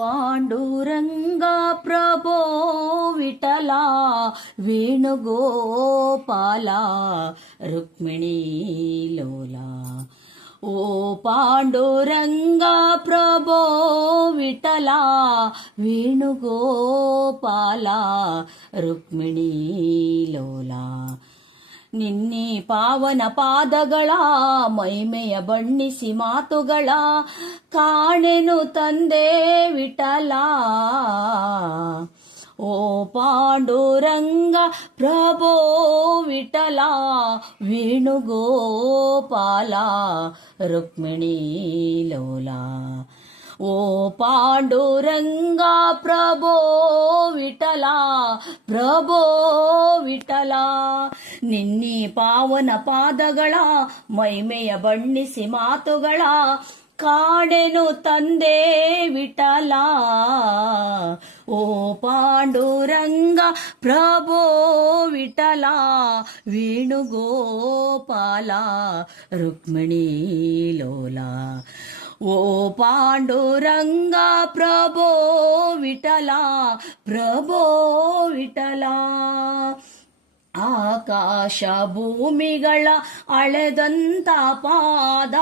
ಪಾಂಡುರಂಗ ಪ್ರಭೋ ವಿಠಲ ವೇಣುಗೋಪಾಲ ರುಕ್ಮಿಣೀ ಲೋಲ. ಓ ಪಾಂಡುರಂಗ ಪ್ರಭೋ ವಿಠಲ ವೇಣುಗೋಪಾಲ ರುಕ್ಮಿಣೀ ಲೋಲ. ನಿನ್ನೆ ಪಾವನ ಪಾದಗಳ ಮೈಮೆಯ ಬಣ್ಣಿಸಿ ಮಾತುಗಳ ಕಾಣೆನು ತಂದೆ ವಿಠಲ. ಓ ಪಾಂಡುರಂಗ ಪ್ರಭೋ ವಿಠಲ ವೇಣುಗೋಪಾಲ ರುಕ್ಮಿಣೀ ಲೋಲ. ಓ ಪಾಂಡುರಂಗ ಪ್ರಭೋ ವಿಠಲ ಪ್ರಭೋ ವಿಠಲ. ನಿನ್ನೆ ಪಾವನ ಪಾದಗಳ ಮೈಮೆಯ ಬಣ್ಣಿಸಿ ಮಾತುಗಳ ಕಾಣೆನು ತಂದೆ ವಿಠಲ. ಓ ಪಾಂಡುರಂಗ ಪ್ರಭೋ ವಿಠಲ ವೇಣುಗೋಪಾಲ ರುಕ್ಮಿಣೀ ಲೋಲ. ಓ ಪಾಂಡುರಂಗ ಪ್ರಭೋ ವಿಠಲ ಪ್ರಭೋ ವಿಠಲ. ಆಕಾಶ ಭೂಮಿಗಳ ಅಳೆದಂತ ಪಾದ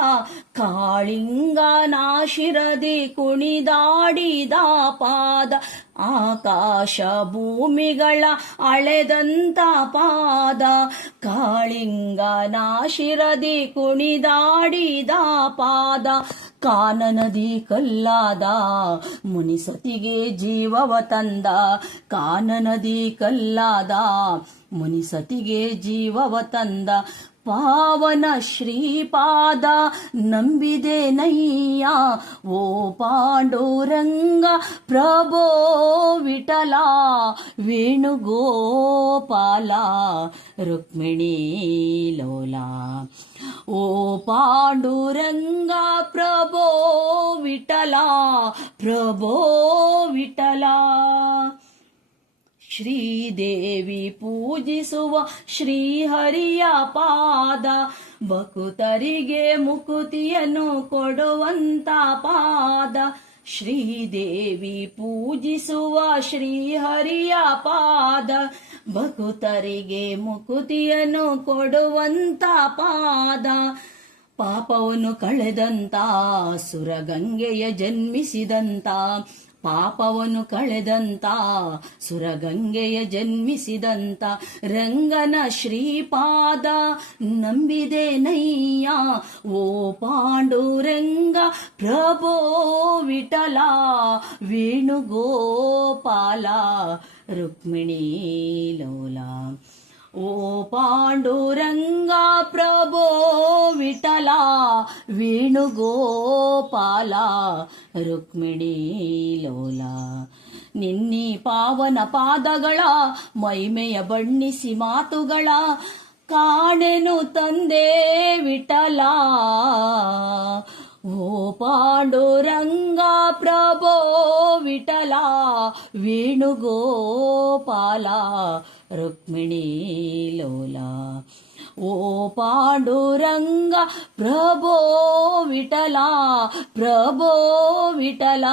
ಕಾಳಿಂಗನಾಶಿರದಿ ಕುಣಿದಾಡಿದ ಪಾದ. ಆಕಾಶ ಭೂಮಿಗಳ ಅಳೆದಂತ ಪಾದ ಕಾಳಿಂಗನಾಶಿರದಿ ಕುಣಿದಾಡಿದ ಪಾದ. ಕಾನನದಿ ಕಲ್ಲಾದ ಮುನಿಸತಿಗೆ ಜೀವವ ತಂದ. ಕಾನನದಿ ಕಲ್ಲಾದ ಮುನಿಸತಿಗೆ ಜೀವವ ತಂದ. ಪಾವನ ಶ್ರೀಪಾದ ನಂಬಿದೆ ನಯ್ಯ. ಓ ಪಾಂಡುರಂಗ ಪ್ರಭೋ ವಿಠಲ ವೇಣುಗೋಪಾಲ ರುಕ್ಮಿಣೀ ಲೋಲ. ಓ ಪಾಂಡುರಂಗ ಪ್ರಭೋ ವಿಠಲ ಪ್ರಭೋ ವಿಠಲ. ಶ್ರೀದೇವಿ ಪೂಜಿಸುವ ಶ್ರೀಹರಿಯ ಪಾದ ಭಕ್ತರಿಗೆ ಮುಕುತಿಯನ್ನು ಕೊಡುವಂತ ಪಾದ. ಶ್ರೀದೇವಿ ಪೂಜಿಸುವ ಶ್ರೀಹರಿಯ ಪಾದ ಭಕ್ತರಿಗೆ ಮುಕುತಿಯನ್ನು ಕೊಡುವಂತ ಪಾದ. ಪಾಪವನ್ನು ಕಳೆದಂತ ಸುರಗಂಗೆಯ ಜನ್ಮಿಸಿದಂತ. ಪಾಪವನ್ನು ಕಳೆದಂತ ಸುರಗಂಗೆಯ ಜನ್ಮಿಸಿದಂತ ರಂಗನ ಶ್ರೀಪಾದ ನಂಬಿದೆ ನಯ್ಯ. ಓ ಪಾಂಡುರಂಗ ಪ್ರಭೋ ವಿಠಲ ವೇಣುಗೋಪಾಲ ರುಕ್ಮಿಣೀ ಲೋಲ. ಓ ಪಾಂಡುರಂಗ ಪ್ರಭೋ ವಿಠಲ ವೇಣುಗೋಪಾಲ ರುಕ್ಮಿಣೀ ಲೋಲ. ನಿನ್ನೆ ಪಾವನ ಪಾದಗಳ ಮೈಮೆಯ ಬಣ್ಣಿಸಿ ಮಾತುಗಳ ಕಾಣೆನು ತಂದೆ ವಿಠಲ. ಓ ಪಾಂಡುರಂಗ ಪ್ರಭೋ ವಿಠಲ ವೇಣುಗೋಪಾಲ ರುಕ್ಮಿಣೀ ಲೋಲ. ಓ ಪಾಂಡುರಂಗ ಪ್ರಭೋ ವಿಠಲ ಪ್ರಭೋ ವಿಠಲ.